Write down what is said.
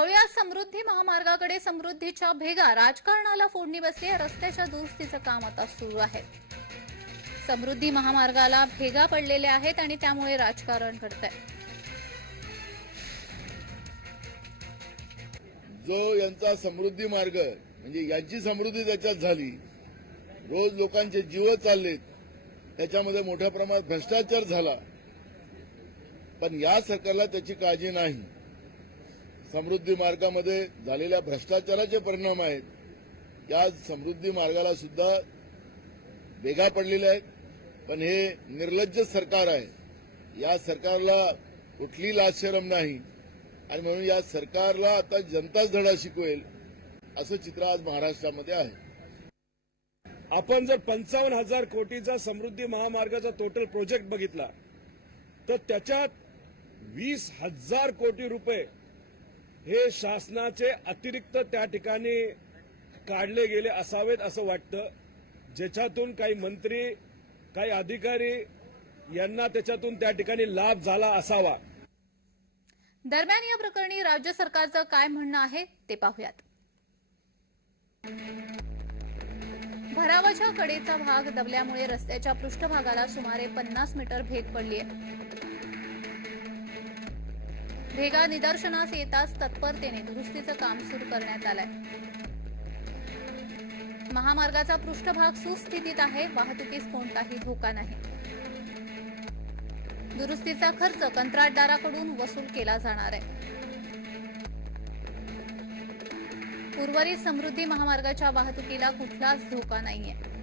वळूया समृद्धी महामार्गाकडे समृद्धीच्या भेगा राजकारणाला फोडणी बसली आहे. रस्त्याच्या दुरुस्तीचं काम आता सुरू आहे. समृद्धी महामार्गाला भेगा पडलेल्या आहेत आणि त्यामुळे राजकारण घडत आहे जो यांचा समृद्धी मार्ग म्हणजे यांची समृद्धी त्याच्यात झाली रोज लोकांचे जीव चाललेत त्याच्यामध्ये मोठ्या प्रमाणात भ्रष्टाचार झाला पण या सरकारला त्याची काळजी नाही. समृद्धी मार्गामध्ये झालेल्या भ्रष्टाचाराचे परिणाम आहेत. या समृद्धी मार्गाला सुद्धा वेगा पडलेल्या आहेत. पण हे निर्लज्ज सरकार आहे. या सरकारला कुठली लाशरम नाही. आणि म्हणून या सरकारला आता जनताच धडा शिकवेल असं चित्र आज महाराष्ट्रामध्ये आहे. आपण जर पंचावन्न हजार कोटीचा समृद्धी महामार्गाचा टोटल प्रोजेक्ट बघितला तर त्याच्यात वीस हजार कोटी रुपये हे शासनाचे अतिरिक्त त्या ठिकाणी काढले गेले असावेत असं वाटतं. ज्याच्यातून काही मंत्री काही अधिकारी यांना त्याच्यातून त्या ठिकाणी लाभ झाला असावा. दरम्यान या प्रकरणी राज्य सरकारचं काय म्हणणं आहे ते पाहूयात. भरावाच्या कडेचा भाग दबल्यामुळे रस्त्याच्या पृष्ठभागाला सुमारे पन्नास मीटर भेग पडली आहे भेगा निदर्शनास येताच तत्परतेने दुरुस्तीचं काम सुरू करण्यात आलंय. महामार्गाचा पृष्ठभाग सुस्थितीत आहे वाहतुकीस कोणताही धोका नाही. दुरुस्तीचा खर्च कंत्राटदाराकडून वसूल केला जाणार आहे. उर्वरित समृद्धी महामार्गाच्या वाहतुकीला कुठलाच धोका नाहीये.